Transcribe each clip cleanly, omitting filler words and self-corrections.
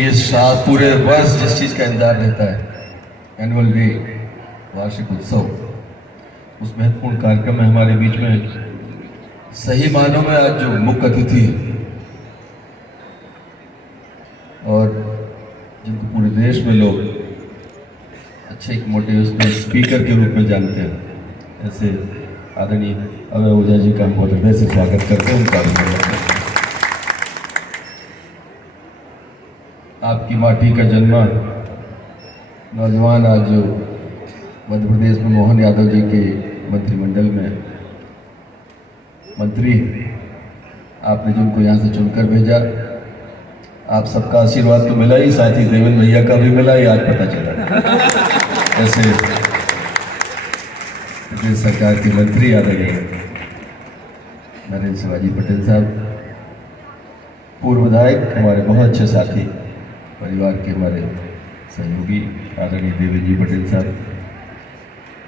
लिए पूरे वर्ष जिस चीज़ का इंतजार रहता है, एनुअल डे, वार्षिक उत्सव, उस महत्वपूर्ण कार्यक्रम में हमारे बीच में सही मानों में आज जो मुख्य अतिथि और जिनको पूरे देश में लोग अच्छे एक मोटिवेशनल स्पीकर के रूप में जानते हैं, ऐसे आदरणीय अभय ओझा जी का हम बहुत हृदय से स्वागत करते हैं। उनका आपकी माटी का जन्मा नौजवान आज जो मध्य प्रदेश में मोहन यादव जी के मंत्रिमंडल में मंत्री, आपने जिनको यहाँ से चुनकर भेजा, आप सबका आशीर्वाद तो मिला ही, साथ ही देवेंद्र भैया का भी मिला, ही आज पता चला। ऐसे प्रदेश सरकार के मंत्री आदरणीय नरेंद्र शिवाजी पटेल साहब, पूर्व विधायक, हमारे बहुत अच्छे साथी, परिवार के हमारे सहयोगी आदरणीय देवेंद्र जी पटेल साहब,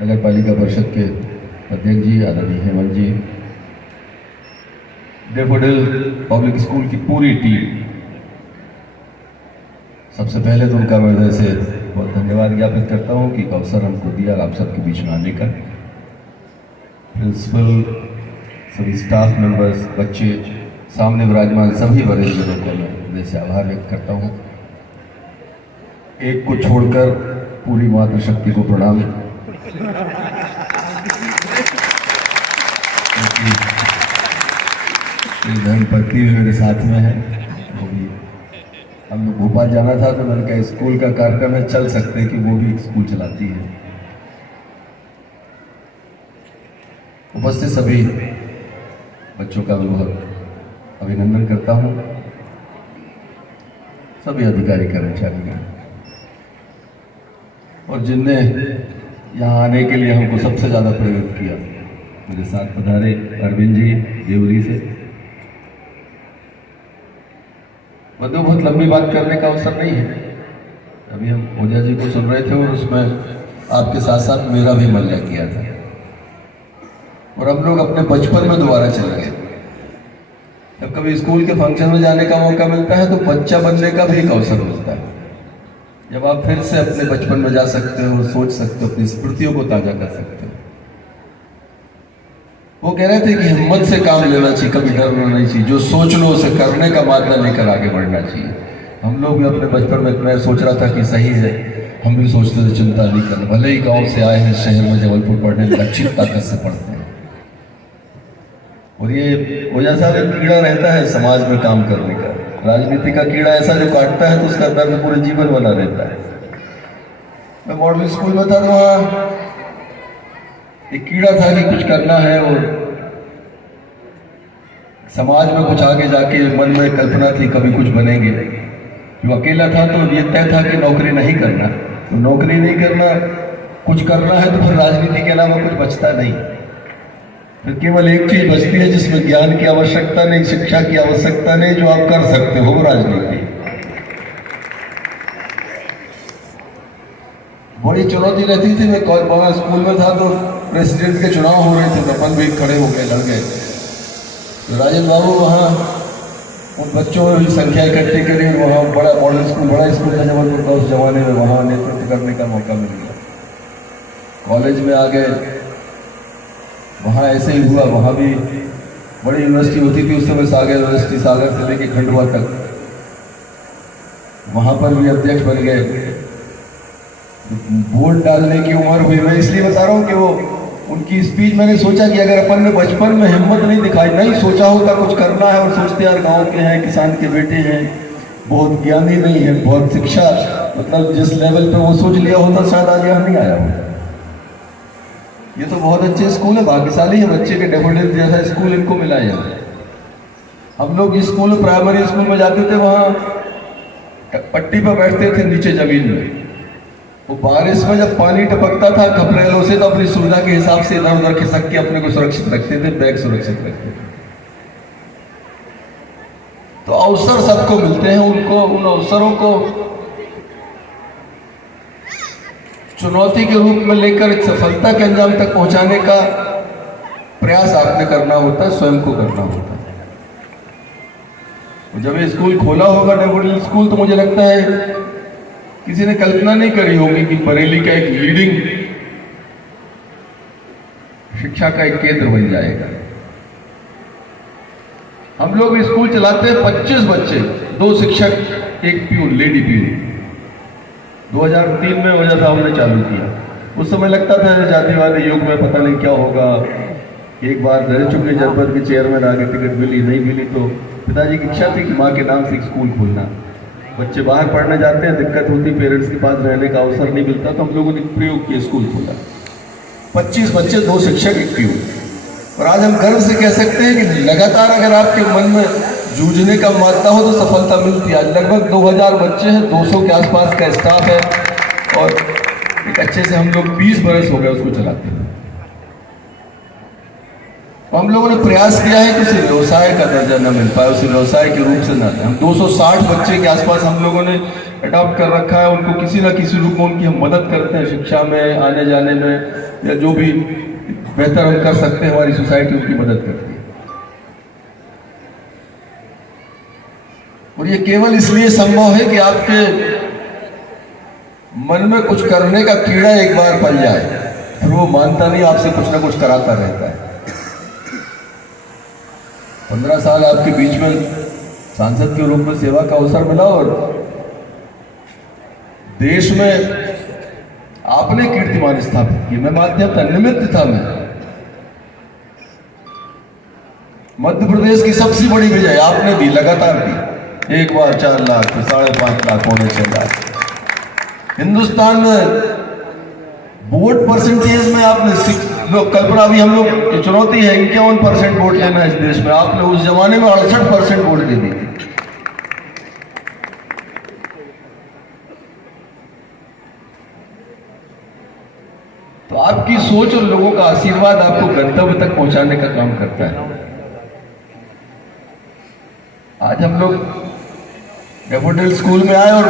नगर पालिका परिषद के अध्यक्ष जी आदरणीय हेमंत जी, डेफोडिल पब्लिक स्कूल की पूरी टीम, सबसे पहले तो उनका मैं हृदय से बहुत धन्यवाद ज्ञापित करता हूँ कि अवसर हमको दिया आप सबके बीच में आने का। प्रिंसिपल, सभी स्टाफ मेंबर्स, बच्चे, सामने विराजमान सभी वरिष्ठजनों को मैं हृदय से आभार व्यक्त करता हूँ। एक को छोड़कर पूरी मातृशक्ति को प्रणाम। धर्मपत्नी भी मेरे साथ में है, वो भी, हम लोग भोपाल जाना था तो मैंने कहा स्कूल का कार्यक्रम है, चल सकते हैं, कि वो भी स्कूल चलाती है। उपस्थित सभी बच्चों का मैं बहुत अभिनंदन करता हूँ, सभी अधिकारी कर्मचारी का, और जिनने यहाँ आने के लिए हमको सबसे ज़्यादा प्रेरित किया, मेरे साथ पधारे अरविंद जी देवरी से। मतलब बहुत लंबी बात करने का अवसर नहीं है, अभी हम ओझा जी को सुन रहे थे और उसमें आपके साथ साथ मेरा भी मन लग गया था, और हम लोग अपने बचपन में दोबारा चले गए। जब कभी स्कूल के फंक्शन में जाने का मौका मिलता है तो बच्चा बनने का भी एक अवसर मिलता है, जब आप फिर से अपने बचपन में जा सकते हो और सोच सकते हो, अपनी स्मृतियों को ताजा कर सकते हो। वो कह रहे थे कि हिम्मत से काम लेना चाहिए, कभी डरना नहीं चाहिए, जो सोच लो उसे करने का मामला लेकर आगे बढ़ना चाहिए। हम लोग भी अपने बचपन में, मैं सोच रहा था कि सही है, हम भी सोचते थे चिंता नहीं करना, भले ही गांव से आए हैं शहर में जबलपुर पढ़ने में, अच्छी ताकत से पढ़ते हैं। और ये ओझा साहब एक कीड़ा रहता है समाज में काम करने का, राजनीति का कीड़ा ऐसा जो काटता है तो उसका दर्द पूरे जीवन बना रहता है। मैं मॉडल स्कूल में था तो वहाँ एक कीड़ा था कि कुछ करना है, और समाज में कुछ आगे जाके मन में कल्पना थी कभी कुछ बनेंगे। जो अकेला था तो ये तय था कि नौकरी नहीं करना, तो नौकरी नहीं करना, कुछ करना है तो फिर राजनीति के अलावा कुछ बचता नहीं। फिर केवल एक चीज बचती है जिसमें ज्ञान की आवश्यकता नहीं, शिक्षा की आवश्यकता नहीं, जो आप कर सकते हो, वो राजनीति। बड़ी चुनौती रहती थी। मैं स्कूल में था तो प्रेसिडेंट के चुनाव हो रहे थे, अपन भी खड़े हो गए, लड़ गए। तो राजन बाबू वहाँ उन बच्चों में भी संख्या इकट्ठी करी, वहाँ बड़ा मॉडल स्कूल, बड़ा स्कूल था जबलपुर का, उस जमाने में वहाँ नेतृत्व करने का मौका मिल गया। कॉलेज में आ गए, वहाँ ऐसे ही हुआ, वहाँ भी बड़ी यूनिवर्सिटी होती थी उस समय, सागर यूनिवर्सिटी, सागर से लेके खंडवा तक, वहाँ पर भी अध्यक्ष बन गए। वोट डालने की उम्र हुई। मैं इसलिए बता रहा हूँ कि वो उनकी स्पीच मैंने सोचा कि अगर अपन ने बचपन में हिम्मत नहीं दिखाई, नहीं सोचा होता कुछ करना है, और सोचते यार गांव के हैं, किसान के बेटे हैं, बहुत ज्ञानी नहीं है, बहुत शिक्षा, मतलब जिस लेवल पे वो सोच लिया होता शायद आज यहाँ नहीं आया होता। ये तो बहुत अच्छे स्कूल है, भाग्यशाली है बच्चे के, डेफोडिल जैसा स्कूल इनको मिला है। हम लोग स्कूल, प्राइमरी स्कूल में जाते थे, वहाँ पट्टी पर बैठते थे नीचे जमीन में, वो बारिश में जब पानी टपकता था खपरेलों से, तो अपनी सुविधा के हिसाब से इधर उधर खिसक के अपने को सुरक्षित रखते थे, बैग सुरक्षित रखते थे। तो अवसर सबको मिलते हैं, उनको, उन अवसरों को चुनौती के रूप में लेकर सफलता के अंजाम तक पहुंचाने का प्रयास आपने करना होता है, स्वयं को करना होता है। जब ये स्कूल खोला होगा डेफोडिल स्कूल, तो मुझे लगता है किसी ने कल्पना नहीं करी होगी कि बरेली का एक लीडिंग शिक्षा का एक केंद्र बन जाएगा। हम लोग स्कूल चलाते हैं, 25 बच्चे, 2 शिक्षक, 1 प्यून, लेडी प्यून। 2003 में वजह साहब ने चालू किया। उस समय लगता था जातिवादी युग में पता नहीं क्या होगा। एक बार रह चुके जनपद के चेयरमैन आगे टिकट मिली नहीं मिली, तो पिताजी की इच्छा थी कि माँ के नाम से एक स्कूल खोलना। बच्चे बाहर पढ़ने जाते हैं, दिक्कत होती, पेरेंट्स के पास रहने का अवसर नहीं मिलता, तो हम लोगों ने प्रयोग किया, स्कूल खोला। 25 बच्चे, 2 शिक्षक, 1 प्यून। और आज हम गर्व से कह सकते हैं कि लगातार अगर आपके मन में जूझने का मानता हो तो सफलता मिलती है। आज लगभग 2000 बच्चे हैं, 200 के आसपास का स्टाफ है, और एक अच्छे से हम लोग 20 बरस हो गए उसको चलाते हैं। तो हम लोगों ने प्रयास किया है कि उसे व्यवसाय का दर्जा न मिल पाए, उसे व्यवसाय के रूप से न लें। हम 260 बच्चे के आसपास हम लोगों ने अडॉप्ट कर रखा है। उनको किसी न किसी रूप में उनकी हम मदद करते हैं, शिक्षा में, आने जाने में, या जो भी बेहतर हम कर सकते हैं, हमारी सोसाइटी उनकी मदद करती है। और ये केवल इसलिए संभव है कि आपके मन में कुछ करने का कीड़ा एक बार पल जाए, फिर वो मानता नहीं, आपसे कुछ ना कुछ कराता रहता है। 15 साल आपके बीच में सांसद के रूप में सेवा का अवसर मिला, और देश में आपने कीर्तिमान स्थापित किया। मैं माध्यम था, निमित्त था। मैं मध्य प्रदेश की सबसे बड़ी विजय आपने दी, लगातार दी। एक बार 4 लाख, फिर 5.5 लाख, 6.25 लाख। हिंदुस्तान में वोट परसेंटेज में आपने लोग कल्पना, अभी हम लोग जो चुनौती है 51% वोट लेना इस देश में, आपने उस जमाने में 68% वोट दे दी थी। तो आपकी सोच और लोगों का आशीर्वाद आपको गंतव्य तक पहुंचाने का काम करता है। आज हम लोग डेफोडिल स्कूल में आए, और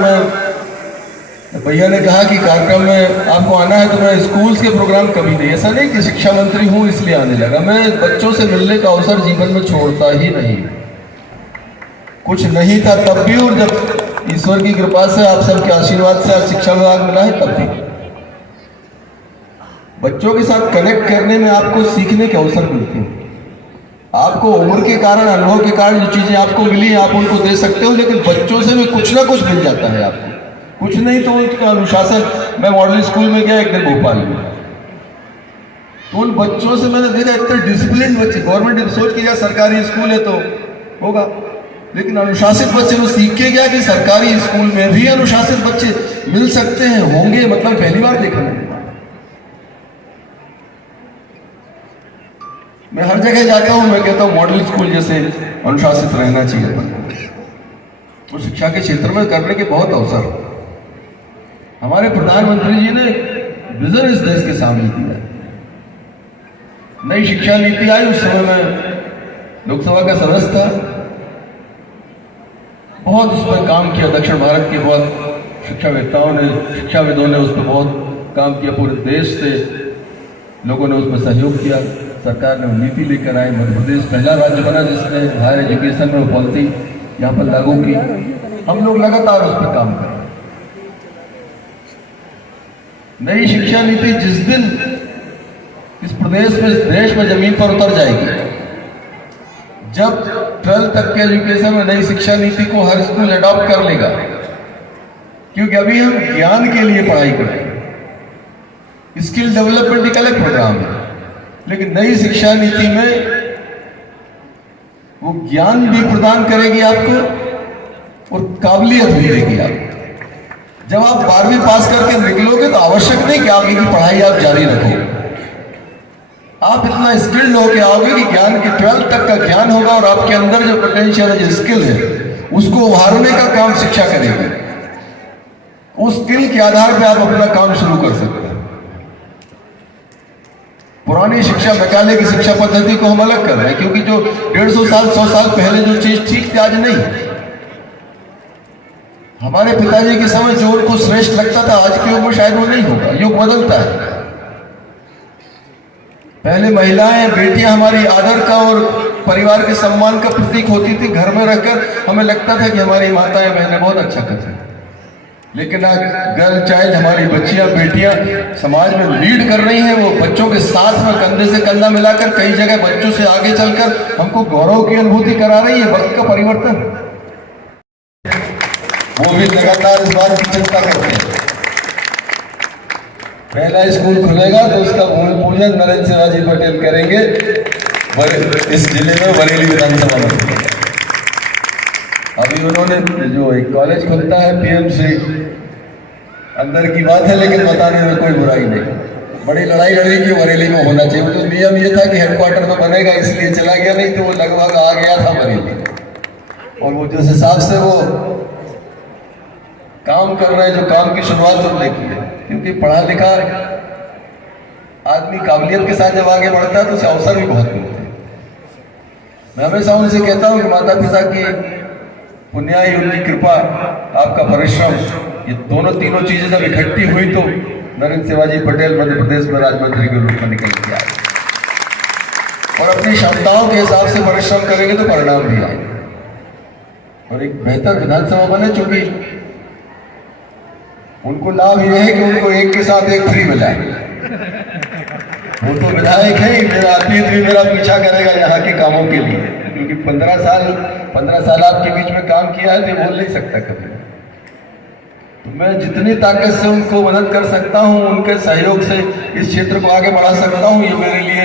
भैया ने कहा कि कार्यक्रम में आपको आना है, तो मैं स्कूल्स के प्रोग्राम कभी नहीं, ऐसा नहीं कि शिक्षा मंत्री हूं इसलिए आने लगा। मैं बच्चों से मिलने का अवसर जीवन में छोड़ता ही नहीं। कुछ नहीं था तब भी, और जब ईश्वर की कृपा से, आप सबके आशीर्वाद से आज शिक्षा विभाग मिला है, तब भी बच्चों के साथ कनेक्ट करने में आपको सीखने के अवसर मिलते हैं। आपको उम्र के कारण, अनुभव के कारण जो चीजें आपको मिली आप उनको दे सकते हो, लेकिन बच्चों से भी कुछ ना कुछ मिल जाता है आपको। कुछ नहीं तो उनका अनुशासन। मैं मॉडल स्कूल में गया एक दिन भोपाल में, तो उन बच्चों से मैंने देखा इतने डिसिप्लिन बच्चे। गवर्नमेंट ने सोच किया सरकारी स्कूल है तो होगा, लेकिन अनुशासित बच्चे वो सीख के गया कि सरकारी स्कूल में भी अनुशासित बच्चे मिल सकते हैं, होंगे। मतलब पहली बार देखा मैं हर जगह जाता हूं, मैं कहता हूं मॉडल स्कूल जैसे अनुशासित रहना चाहिए। तो शिक्षा के क्षेत्र में करने के बहुत अवसर हमारे प्रधानमंत्री जी ने विजन इस देश के सामने दिया। नई शिक्षा नीति आई, उस समय मैं लोकसभा का सदस्य था, बहुत उस पर काम किया। दक्षिण भारत के बहुत शिक्षावेत्ताओं ने, शिक्षाविदों ने उस पर बहुत काम किया। पूरे देश से लोगों ने उसमें सहयोग किया। सरकार ने नीति लेकर आई। मध्य प्रदेश पहला राज्य बना जिसने हायर एजुकेशन में पॉलिसी यहाँ पर लागू की। हम लोग लगातार उस पर काम कर रहे हैं। नई शिक्षा नीति जिस दिन इस प्रदेश में, इस देश में जमीन पर उतर जाएगी, जब 12th तक के एजुकेशन में नई शिक्षा नीति को हर स्कूल अडॉप्ट कर लेगा, क्योंकि अभी हम ज्ञान के लिए पढ़ाई करते हैं, स्किल डेवलपमेंट का अलग प्रोग्राम है, लेकिन नई शिक्षा नीति में वो ज्ञान भी प्रदान करेगी आपको और काबिलियत भी देगी आपको। जब आप 12वीं पास करके निकलोगे तो आवश्यक नहीं कि आगे की पढ़ाई आप जारी रखो, आप इतना स्किल्ड होके आओगे कि ज्ञान के 12th तक का ज्ञान होगा और आपके अंदर जो पोटेंशियल है, जो स्किल है, उसको उभारने का काम शिक्षा करेगी। उस स्किल के आधार पर आप अपना काम शुरू कर सकते हैं। पुरानी शिक्षा मैकाले की शिक्षा पद्धति को हम अलग कर रहे हैं, क्योंकि जो 150 साल 100 साल पहले जो चीज ठीक थी आज नहीं। हमारे पिताजी के समय जो उनको श्रेष्ठ लगता था आज के युग में शायद वो नहीं होगा। युग बदलता है। पहले महिलाएं, बेटियां हमारी आदर का और परिवार के सम्मान का प्रतीक होती थी। घर में रहकर हमें लगता था कि हमारी माताएं बहनें बहुत अच्छा करती हैं, लेकिन आज गर्ल चाइल्ड, हमारी बच्चियां बेटियां समाज में लीड कर रही हैं। वो बच्चों के साथ में कंधे से कंधा मिलाकर कई जगह बच्चों से आगे चलकर हमको गौरव की अनुभूति करा रही है। वक्त का परिवर्तन, वो भी लगातार इस बात की चिंता करते हैं। पहला स्कूल खुलेगा तो उसका भूमि पूजन नरेंद्र शिवाजी पटेल करेंगे इस जिले में, बरेली विधानसभा में। अभी उन्होंने जो एक कॉलेज खुलता है पीएमसी, अंदर की बात है लेकिन बताने में कोई बुराई नहीं। बड़ी लड़ाई लड़ी कि बरेली में होना चाहिए। तो नियम ये था कि हेडक्वार्टर में बनेगा इसलिए चला गया, नहीं तो वो लगभग आ गया था बरेली। और वो जिस हिसाब से वो काम कर रहे हैं, जो काम की शुरुआत उन्होंने की है, क्योंकि पढ़ा लिखा आदमी काबिलियत के साथ जब आगे बढ़ता है तो उसे अवसर भी बहुत मिलते हैं। मैं हमेशा उनसे कहता हूँ कि माता पिता की पुण्याई, उनकी कृपा, आपका परिश्रम, ये दोनों तीनों चीजें जब इकट्ठी हुई तो नरेंद्र शिवाजी पटेल मध्य प्रदेश में राज्यमंत्री के रूप में निकल के आए। और अपनी क्षमताओं के हिसाब से परिश्रम करेंगे तो परिणाम भी आएंगे और एक बेहतर विधानसभा बने। चूंकि उनको लाभ यह है कि उनको एक के साथ एक फ्री मिला है। वो तो विधायक है, मेरा अतीत भी मेरा पीछा करेगा यहाँ के कामों के लिए, क्योंकि 15 साल आपके बीच में काम किया है तो बोल नहीं सकता कभी। तो मैं जितनी ताकत से उनको मदद कर सकता हूँ, उनके सहयोग से इस क्षेत्र को आगे बढ़ा सकता हूँ, ये मेरे लिए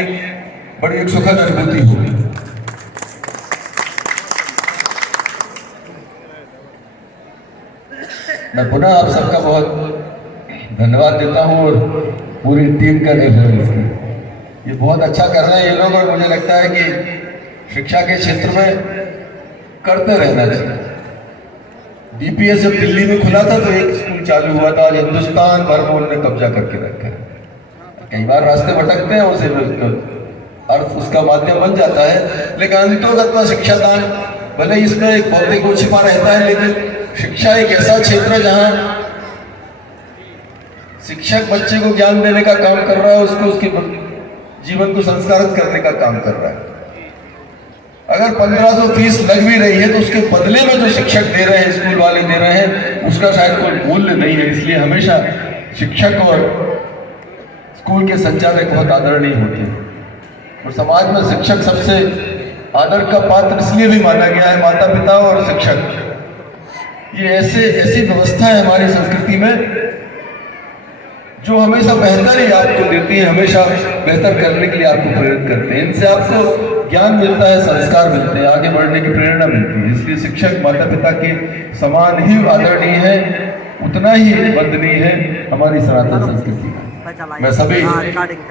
बड़ी एक सुखद अनुभूति होगी। मैं पुनः आप सबका बहुत धन्यवाद देता हूँ और पूरी टीम का रेफरेंस की। ये बहुत अच्छा कर रहे हैं ये लोग और मुझे लगता है कि शिक्षा के क्षेत्र में करते रहना चाहिए। डीपीएस जब दिल्ली में खुला था तो एक स्कूल चालू हुआ था, आज हिंदुस्तान भर में उन्होंने कब्जा करके रखा है। कई बार रास्ते भटकते हैं, उसे अर्थ उसका माध्यम बन जाता है, लेकिन अंतोगत शिक्षा दान, भले इसमें एक भौतिक को छिपा रहता है, लेकिन शिक्षा एक ऐसा क्षेत्र है जहां शिक्षक बच्चे को ज्ञान देने का काम कर रहा है, उसको उसके जीवन को संस्कारित करने का काम कर रहा है। अगर 1500 फीस लग भी रही है तो उसके बदले में जो शिक्षक दे रहे हैं, स्कूल वाले दे रहे हैं, उसका शायद कोई मूल्य नहीं है। इसलिए हमेशा शिक्षक और स्कूल के संचालक बहुत आदरणीय होते हैं और समाज में शिक्षक सबसे आदर का पात्र इसलिए भी माना गया है। माता पिता और शिक्षक ये ऐसी व्यवस्था है हमारी संस्कृति में जो हमेशा बेहतर ही आपको देती है, हमेशा बेहतर करने के लिए आपको प्रेरित करते हैं। इनसे आपको ज्ञान मिलता है, संस्कार मिलते हैं, आगे बढ़ने की प्रेरणा मिलती है। इसलिए शिक्षक माता पिता के समान ही आदरणीय है, उतना ही वंदनीय है हमारी सनातन संस्कृति। मैं सभी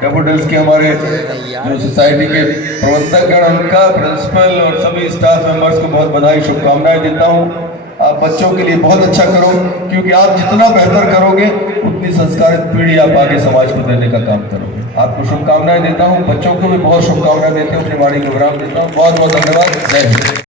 कैपिटल्स के हमारे जो सोसाइटी के प्रबंधकगण, उनका प्रिंसिपल और सभी स्टाफ मेंबर्स को बहुत बधाई, शुभकामनाएं देता हूँ। आप बच्चों के लिए बहुत अच्छा करो, क्योंकि आप जितना बेहतर करोगे उतनी संस्कारित पीढ़ी आप आगे समाज को देने का काम करोगे। आपको शुभकामनाएं देता हूं, बच्चों को भी बहुत शुभकामनाएं देता हूं, अपनी वाणी को विराम देता हूं। बहुत बहुत धन्यवाद। जय हिंद।